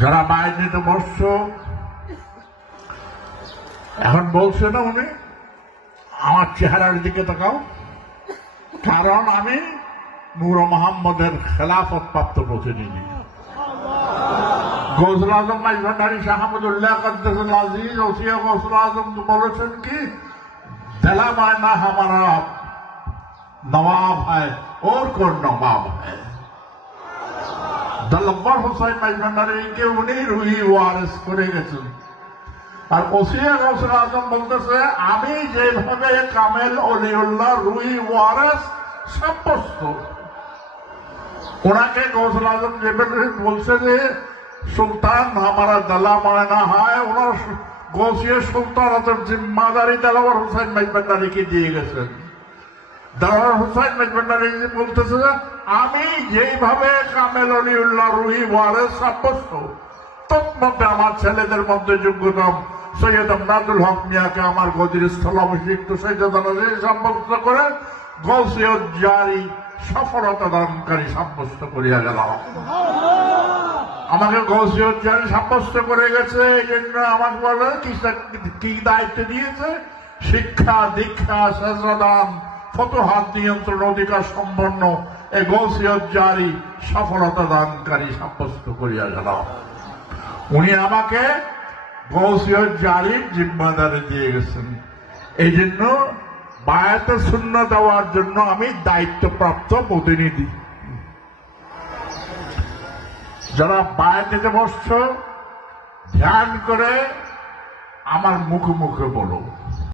যারা বায়াত নিতে বসছ, এখন বলছে না উনি আমার চেহারার দিকে তাকাও, কারণ আমি নূর মোহাম্মদের খেলাফত প্রাপ্ত প্রতিনিধি। গৌসুল আজম মাইজভান্ডারী শাহ আহমদুল্লাহ কদ্দাসুল আজিজ ওসিয়া গৌসুল আজম বলেছেন কি, दिला मायना हमारा नवाब है और कौन नवाब है। दलब्बर हुसैन माइजभाন্ডারীকে উনি রুহি ওয়ারিস করে গেছেন। আর ওসিয়া গৌসুল আজম বলতেছে আমি যেভাবে কামেল অলিউল্লাহ রুহি ওয়ারিস সাব্যস্ত, ওনাকে গৌসুল আজম যেভাবে বলছে যে সুলতান हमारा दला मायना है, ওনার গৌসিয়া সুলতানতের জিম্মাদারি দেলাওয়ার হুসাইন মাইজভান্ডারীকে দিয়ে গেছেন। দেলাওয়ার হুসাইন মাইজভান্ডারী বলতেছে আমি যেইভাবে কামেল অলিউল্লাহ রুহি ওয়ারিস সাব্যস্ত, তন্মধ্যে আমার ছেলেদের মধ্যে যোগ্যতম সৈয়দ আমদাদুল হক মিয়াকে আমার গদির স্থলাভিষিক্ত সৈয়দানা সাব্যস্ত করে গৌসিয়ত জারি সফলতা দানকারী সাব্যস্ত করিয়া গেল। আমাকে গৌসিয়ত জারি সাব্যস্ত করে গেছে, এই জন্য আমাকে বলে কি দায়িত্ব দিয়েছে, শিক্ষা দীক্ষা সেজদান ফতোহাত নিয়ন্ত্রণ অধিকার সম্পন্ন এই গৌসিয়ত জারি সফলতা দানকারী সাব্যস্ত করিয়া গেল। উনি আমাকে গৌসিয়ত জারির জিম্মাদারি দিয়ে গেছেন, এই জন্য বায়াতে সুন্নাত দেওয়ার জন্য আমি দায়িত্বপ্রাপ্ত প্রতিনিধি। যারা বায়াত নিতে বসছ, ধ্যান করে আমার মুখে মুখে বলো,